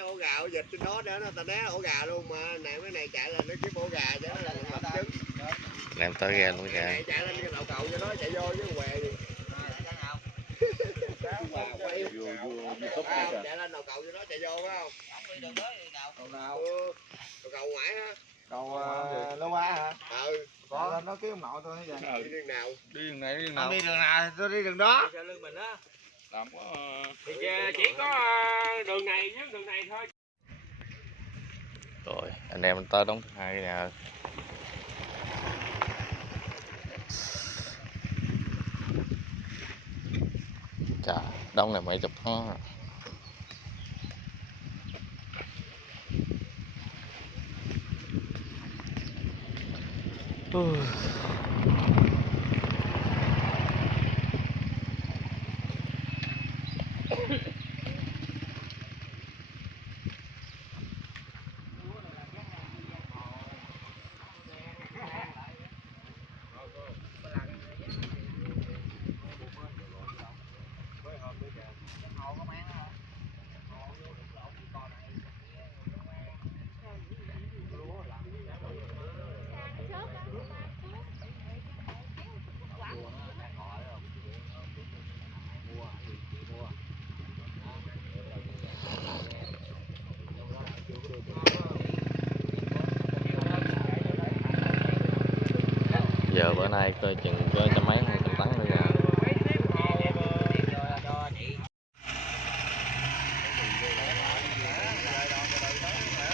ổ gà ổ vịt trên đó nữa, ta né ổ gà luôn mà này mấy này chạy lên nó kiếm ổ gà chứ nó làm trứng. Làm tới gà luôn kìa. Này chạy lên cái lậu cầu cho nó chạy vô chứ què gì. Chạy lên đầu cầu cho nó chạy vô phải không? Không đi đường tới đi nào. Cầu nào? Cầu ngoại á. Cầu Lô Hoa hả? Ừ. Có nó kiếm ông nội tôi vậy. Đi đường nào? Đi đường này đi đường nào? Không đi đường nào thì tôi đi đường đó. Đi lưng mình á. Làm có Thì chỉ có đường này với đường này thôi. Rồi anh em tới đóng thứ hai nè. Chà, đóng này mấy chục tháng rồi. Giờ bữa nay tôi chừng có trăm mấy trăm tấn nữa kìa.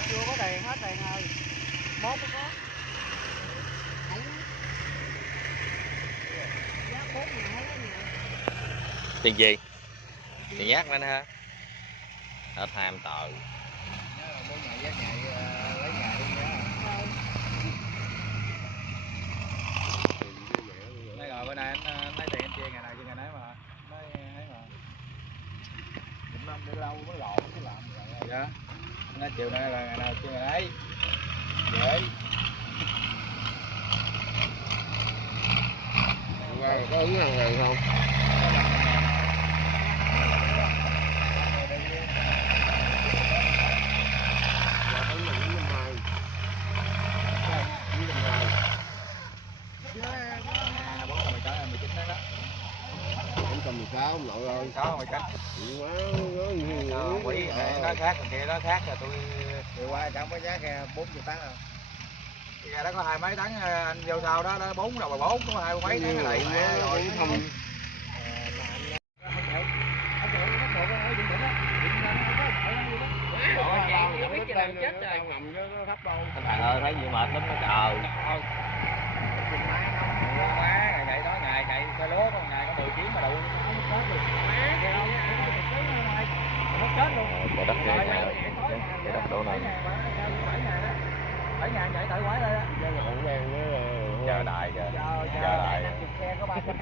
Chưa có tiền hết tiền rồi. Mốt có. Tiền gì? Tiền giác lên ha. Ở tham tờ. Đây rồi bữa nay anh lấy tiền anh chia ngày nào chia ngày nấy mà. Nói ấy mà. Một năm để lâu mới lộn cái làm vậy. Dạ. Nói chiều nay là ngày nào chia ngày nấy. Dễ. Có ứng hàng hàng không? Ông nội ơi. Sáu mày cánh. Quá Quỷ nó khác còn kia nó khác là tôi chiều qua chẳng có giá kìa 40 tấn đâu. Cái đó có hai mấy tấn anh vô sau đó nó 4 đầu mà 4 có hai mấy tấn này mẹ rồi không. Thằng ơi thấy gì mệt lắm nó chờ. Ngày đó ngày xe lúa có ngày có 10 kg mà đủ nó chết luôn. Nó chết luôn. Cái đất này cái đất chỗ này. 7.000 chạy tự quái lên á. Chờ đài kìa. Chờ đài. Xe có 300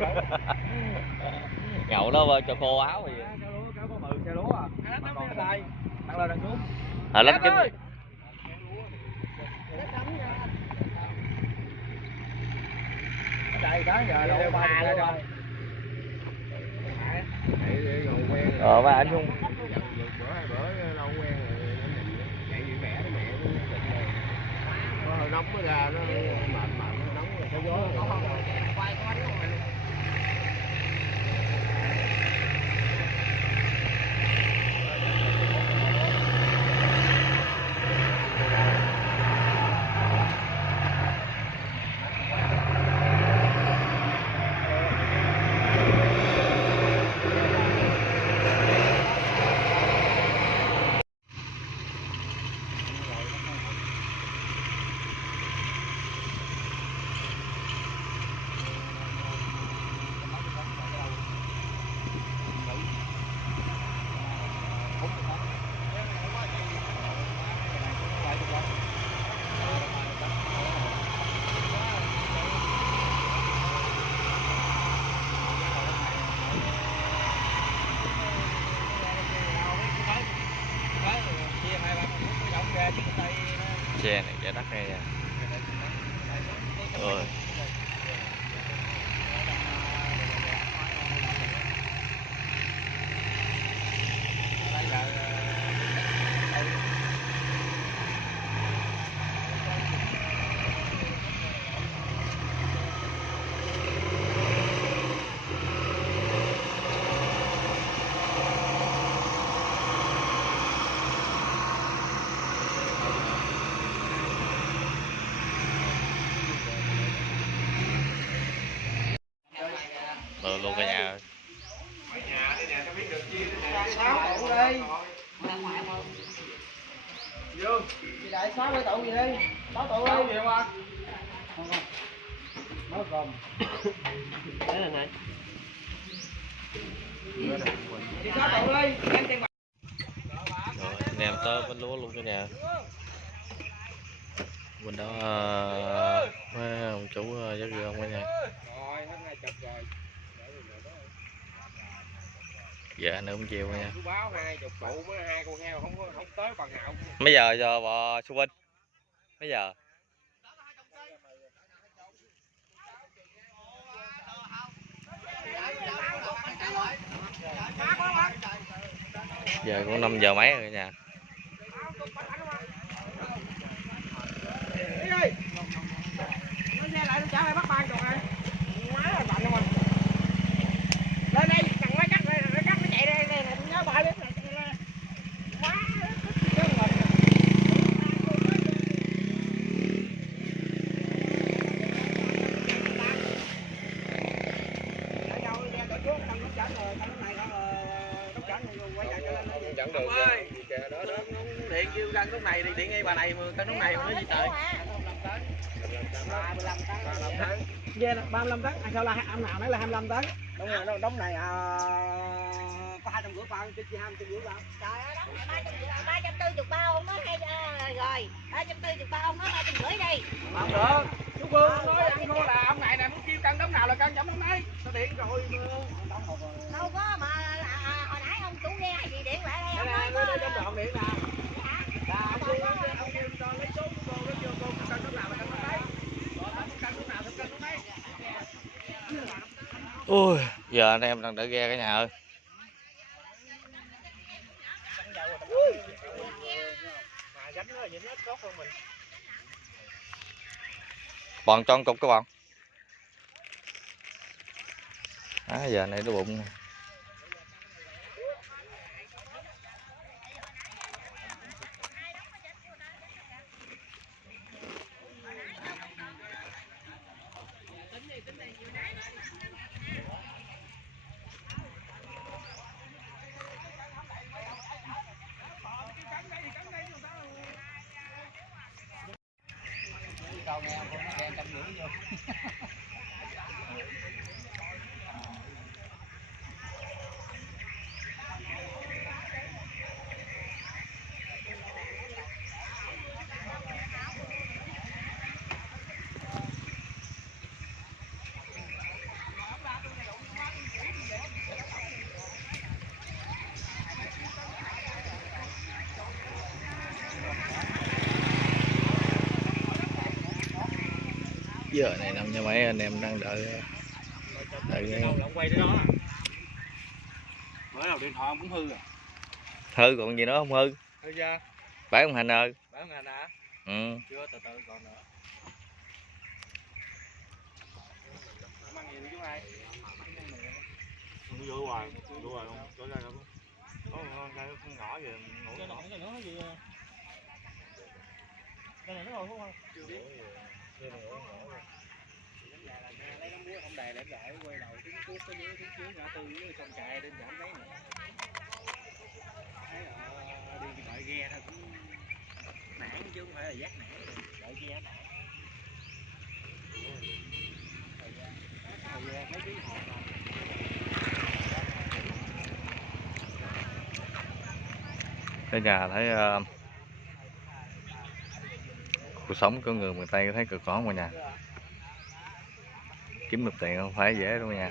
Nhậu nó cho khô áo gì. Có 10 xe lúa à. Còn đây tăng lên đằng xuống. Lánh cái Đây đó giờ đâu ba rồi. Ba anh không. Bữa lâu quen rồi chạy vui vẻ với mẹ nó nóng mới ra nó mệt nó nóng rồi có gió không. Xe này giá đắt hay à. Rồi. Chị đại 60 tụ gì đi. 6 tụ đi. Nhiều không? Không. Nó gồm. Đấy là này. Chị 6 tụ đi. Em tiền. Rồi anh em tới bánh lúa luôn cả nhà. Bên đó mấy ông chủ rất gương cả nhà. Rồi hết 20 rồi. Dạ nữa cũng chiều nha. Chú báo 20 tụ với 2 con heo không tới bằng hạo. Mấy giờ cho bò xu vinh? Mấy giờ? Giờ cũng 5 giờ mấy rồi cả nhà. Nó xe lại nó trả lại bắt ban rồi. Má là bệnh không anh. Lên đây, cần máy cắt đây, nó cắt nó chạy đây, đây là nhớ bãi đến này. Quá. Dẫn đường đó đó điện kêu cân lúc này thì điện ngay bà này cân lúc này mà nói gì trời. 35 tấn. Về 35 tấn, sao là âm nào nãy là 25 tấn. Đúng rồi, đống này có 250 bao, chứ 250 bao. Trời ơi, đống này 340 bao ông nói hay rồi. 340 bao ông nói 350 đi. Không được. Chú Phương nói ăn thua là ông này muốn kêu cân đống nào là cân chấm đống đấy. Nó điện rồi. Đâu có mà hồi nãy ông chủ nghe hay gì điện lại đây ông nói có trong đoạn điện nè. Là ông kêu cho lấy số của cô, nó kêu cô cân đống nào là cân đống đấy. Cân đống nào thì cân đống đấy. Ui, giờ anh em đang đợi ghe cả nhà ơi. Bọn cho cục các bạn. Giờ này đói bụng. Câu nghe con nó đen trăm rưỡi vô. Giờ này 5 giờ mấy anh em đang đợi Quay tới đó. Bữa nào điện thoại cũng hư rồi. hư còn gì nữa không hư? Hư chưa? Bán không hành ơi. Bán không hành hả? Ừ. Chưa, từ từ còn nữa. Mang gì chú hai? Vô hoài, vô hoài không? Chỗ ra không? Có con ngõ gì ngủ cái nọ cái nữa gì? Đây này nó ngồi không? Chưa biết. Lấy cái muối ông đè để lại quay đầu tiếng cuốc cái dưới tiếng dưới ngã tư với sông chạy đến giảm đấy nè. Thấy đi đợi ghe thôi cũng nản chứ không phải là giác nản, đợi ghe nản. Mấy ký hột rồi. Cả nhà thấy cuộc sống của người miền Tây thấy cực khổ mọi nhà. Kiếm được tiền không phải dễ đâu nha.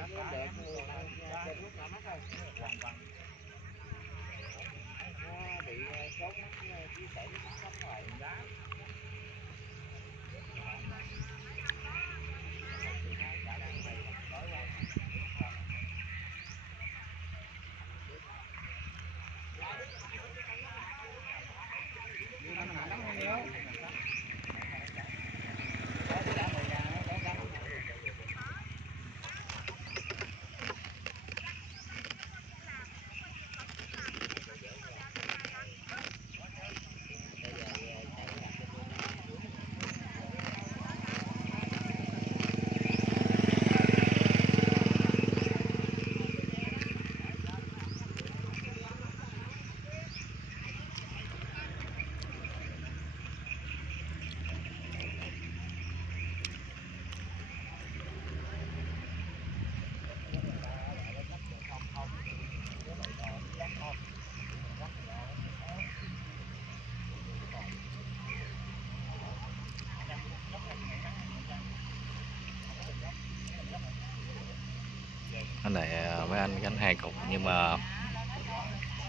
này mấy anh gánh 2 cục nhưng mà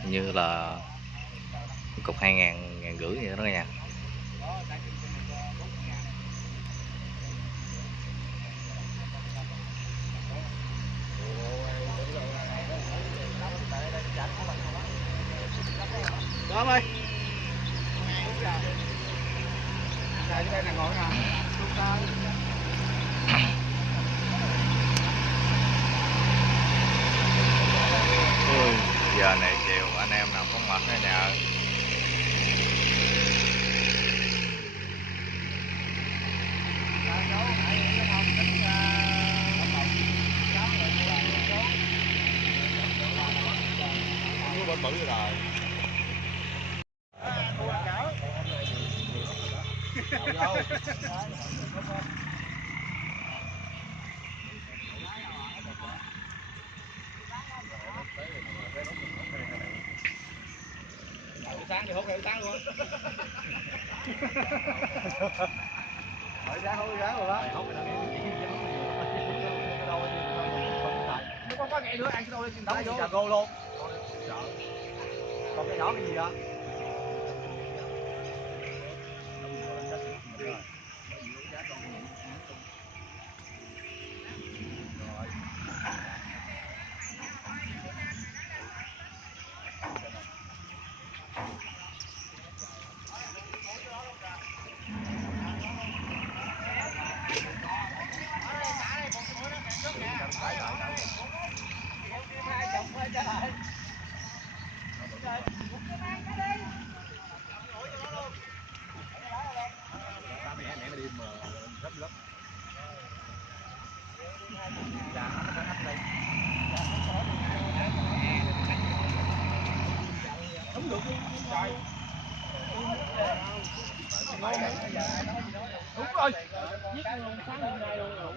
như là cục 2.000, 1.500 vậy đó nha. Đó ơi. Đây đây là ngồi nè. Ôi, giờ này chiều anh em nào có mệt ở nhà. Bự bự rồi. Sáng thì hút sáng luôn. Hỏi sáng hút sáng rồi đó. Nó có ngày nữa ăn cái đâu lên đó vô. Cà rô luôn. Còn cái nhỏ cái gì đó. Đúng rồi. Giết luôn sáng hôm nay luôn rồi.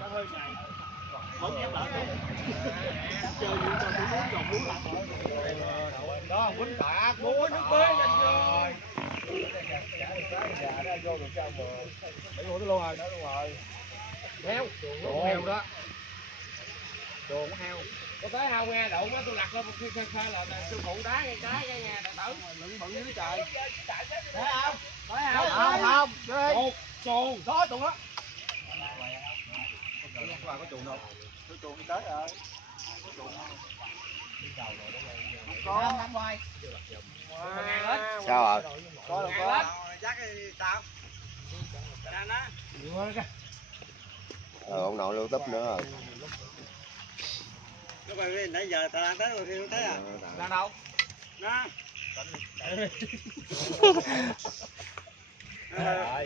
Có hơi ngày. Không dám đợi. Chơi như cho tôi muốn còn muốn làm. Đó, quýnh tạ, bố nước bế nhanh vô. Dạ đó vô được sao mà. Mấy vô tới luôn rồi, đó luôn rồi. Heo, heo đó. Đồ của heo. Có tới heo nghe đậu quá tôi lặt lên một khi khai là sư phụ đá ngay trái cái nhà đại tử. Lưng bự dưới trời. Thấy không? Thấy không? Không, không. Đi. Chuồng, đó chuồng đó. Có chuồng đâu. Có chuồng đi tới rồi. Có chuồng không? Có. Năm hoài. Sao rồi? Có đâu có. Chắc sao? Đang đó. Ông nội lưu túp nữa rồi. Các bạn nãy giờ ta đang tới rồi thì tới à? Đang đâu? Đó.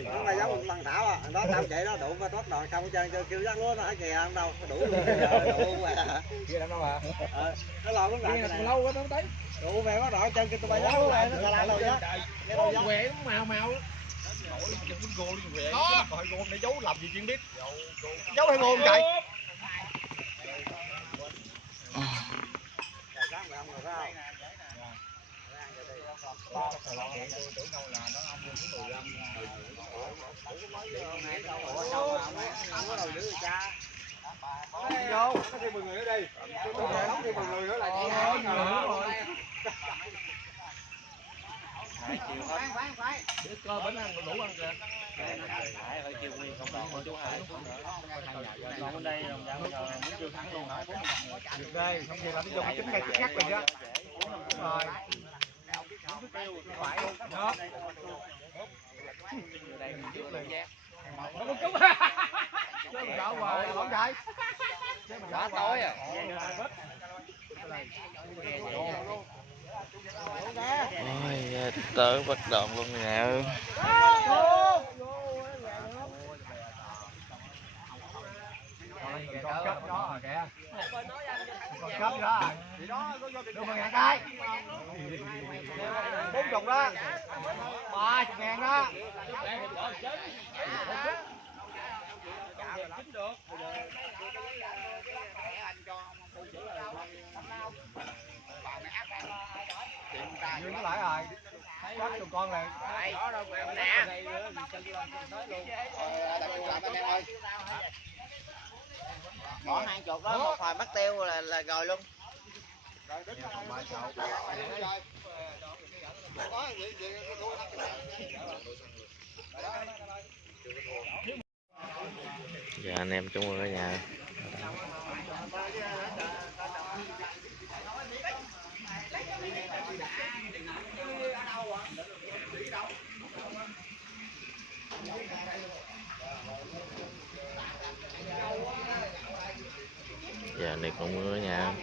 Nó là giống bằng thảo à, đó tao chạy đó đụng và thoát đòn xong hết trơn kêu dắt lúa nó ở kìa không đâu, đủ luôn đủ mà. Kia đâu đâu à? Nó lo lúc nào lâu quá nó tới. Đủ về bắt đòn chân kia tụi bay dắt lúa lại nó lại đâu chứ. Cái đâu dắt. Quẹ nó màu màu. Nổi chừng bún gô đi quẹ. Đó, hỏi gô để giấu làm gì chuyên biết. Giấu hay gô chạy. Vô, nó thêm 10 người nữa đi. Tôi về đóng thêm 10 người nữa là chị hai người nữa rồi. Phải. Đứa cơ bánh ăn đủ ăn kìa. Phải kêu nguyên không còn chú hai. Còn bên đây đồng dạng giờ muốn kêu thẳng luôn hả? Được đây, không gì là nó dùng chính ngay chắc rồi đó. Đúng rồi. Phải đó. Đây mình chưa lên giác. Nó có cúng. Chứ mình đậu hoài không vậy? Chứ mình đậu tối à. Ôi, tới bất động luôn nè. Con cấp đó rồi kìa. Con cấp đó. Thì đó, được 10.000 cái. 40 đó. 30.000 đó. Dương nó lại rồi. Quát cho con này. Đó đâu nè. Bỏ 20 đó, một hồi bắt tiêu là rồi luôn. Dạ anh em chúng ở nhà. Dạ này cũng ở nhà.